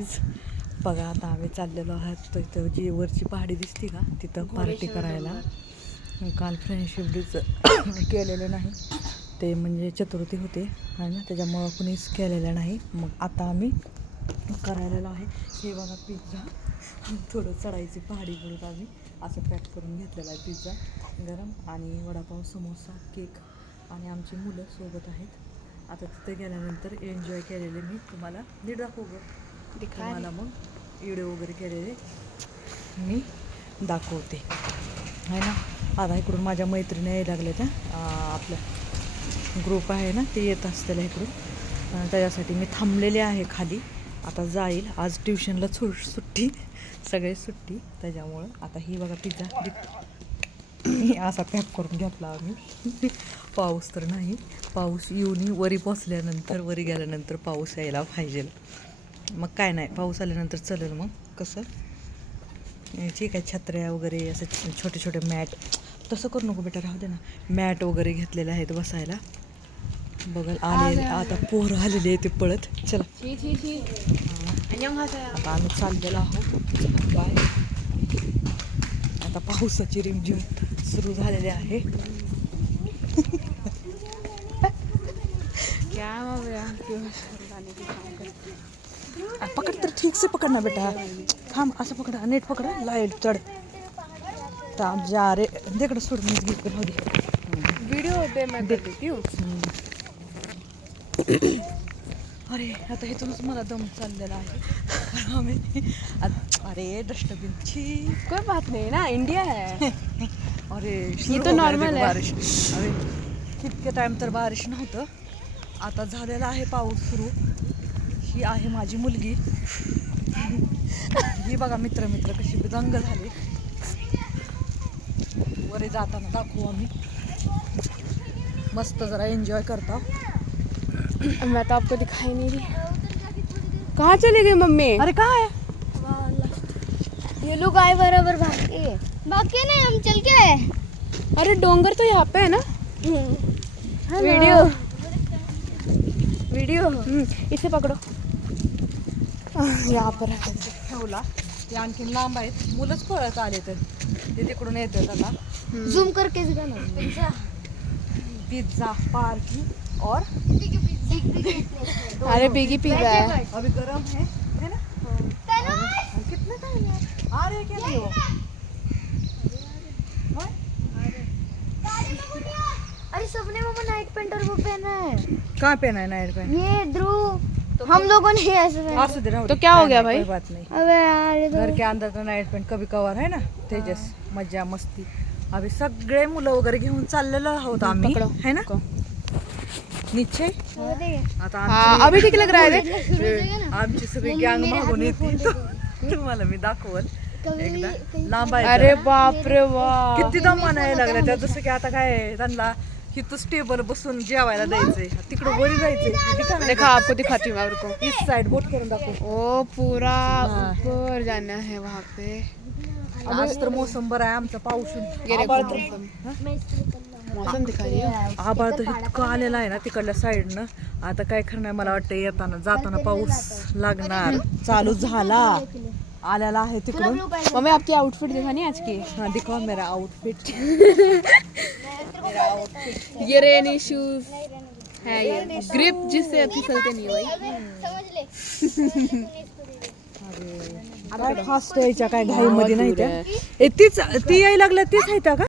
Guys बघा आता आम्ही चाललेलो आहोत तिथं जी वरची पहाडी दिसते का तिथं पार्टी करायला. काल फ्रेंडशिप डेचं केलेलं नाही ते म्हणजे चतुर्थी होते आहे ना त्याच्यामुळं कुणीच केलेलं नाही. मग आता आम्ही करायला आहे. हे बघा पिझ्झा थोडं चढायची पहाडी म्हणून आम्ही असं पॅक करून घेतलेला आहे पिझ्झा गरम आणि वडापाव समोसा केक आणि आमची मुलं सोबत आहेत. आता तिथे गेल्यानंतर एन्जॉय केलेले मी तुम्हाला नीट दाखवू तुम्हाला मग व्हिडिओ वगैरे केलेले मी दाखवते आहे ना. आता इकडून माझ्या मैत्रिणी यायला लागल्या त्या आपल्या ग्रुप आहे ना ते येत असलेलं इकडून त्याच्यासाठी मी थांबलेले आहे खाली. आता जाईल आज ट्युशनला सुट्टी सगळे सुट्टी त्याच्यामुळं. आता ही बघा पिझ्झा असा पॅक करून घेतला आम्ही. पाऊस तर नाही पाऊस येऊन वरी पोचल्यानंतर वरी गेल्यानंतर पाऊस यायला पाहिजे मग काय नाही पाऊस आल्यानंतर चालेल मग कसं ठीक आहे. छत्र्या वगैरे असं छोटे छोटे मॅट तसं करू नको बेटा राहू दे ना. मॅट वगैरे घेतलेले आहेत बसायला. बघल आलेले आता पोरं आलेले आहे ते पळत चला. आता आम्ही चाललेलो आहोत बाय. आता पावसाची रिमझिम सुरू झालेली आहे. पकड तर ठीक से पकडना बेटा थांब असं पकडा नेट पकडा लाईट चढ थांब जा रे तिकडं सोड मीच घेत राहू दे वीडियो होते मैं कर देती हूँ. अरे आता इथूनच मला दम चाललेला आहे आम्ही अरे डस्टबिनची कोई बात नहीं ना इंडिया है. अरे ये तो नॉर्मल है. बारिश अरे कितके टाइम तर बारिश नव्हतं आता झालेला आहे पाऊस सुरू. ही आहे माझी मुलगी ही बघा मित्र कशी दंग झाली. वरे जाताना दाखवू आम्ही मस्त जरा एन्जॉय करता. मैं तो आपको दिखाई नहीं रही. कहाँ चली गई मम्मी? अरे कहाँ है ये लोग आए बराबर भागे नहीं हम चल के आए. अरे डोंगर तो यहाँ पे है ना. वीडियो इसे पकड़ो. यहाँ पर है. ठेवला ते आणखीन लांब आहेत मुलंच पळत आले तर ते तिकडून येतात आता. जूम करके दिखाना. पिज्जा पार्टी और अरे बिगी पिज़्ज़ा है. अभी गरम है ना. कितना टाइम है आ रहे क्या नहीं हो. अरे सबने मामा नाइट पैंट और वो पहना है. कहाँ पहना है नाइट पैंट. ये ध्रुव हम लोगों ने ऐसे पहना. आसू दे तो क्या हो गया भाई? कोई बात नहीं. अबे यार ये घर के अंदर तो नाइट पैंट कभी कवर है ना तेजस मजा मस्ती. अभी सगळे मुलं वगैरे घेऊन चाललेलो आहोत आम्ही है ना नीचे. आता हाँ अभी ठीक लग रहा है. आमची सगळी गँग मागून येते तुम्हाला मी दाखवल एकदा लांब आहे. अरे बाप रे बाप. किती दमा नाही लागला त्या जसं की आता काय त्यांना इथंच टेबल बसून जेवायला द्यायचंय तिकडं वरी जायचंय. देखा आपको दिखाती हूँ मैं आपको. इस साइड बोट करून दाखव. ओ पूरा ऊपर जाना है वहाँ पे. आज तर मोसम बरा आहे आमचा पाऊस मौसम दिखाइए. आभाळ तर इतकं आलेला आहे ना तिकडल्या साईडनं. आता काय खरं नाही मला वाटतं येताना जाताना पाऊस लागणार चालू झाला आलेला आहे तिकडून. मम्मी आपकी आउटफिट दिखानी आज की. हाँ दिखाओ मेरा आउटफिट. ये रेनी शूज है ये ग्रिप जिससे फिसलते नहीं भाई. काय फास्ट यायच्या काय घाईमध्ये नाही त्या तीच ती यायला लागल्या तीच आहेत का.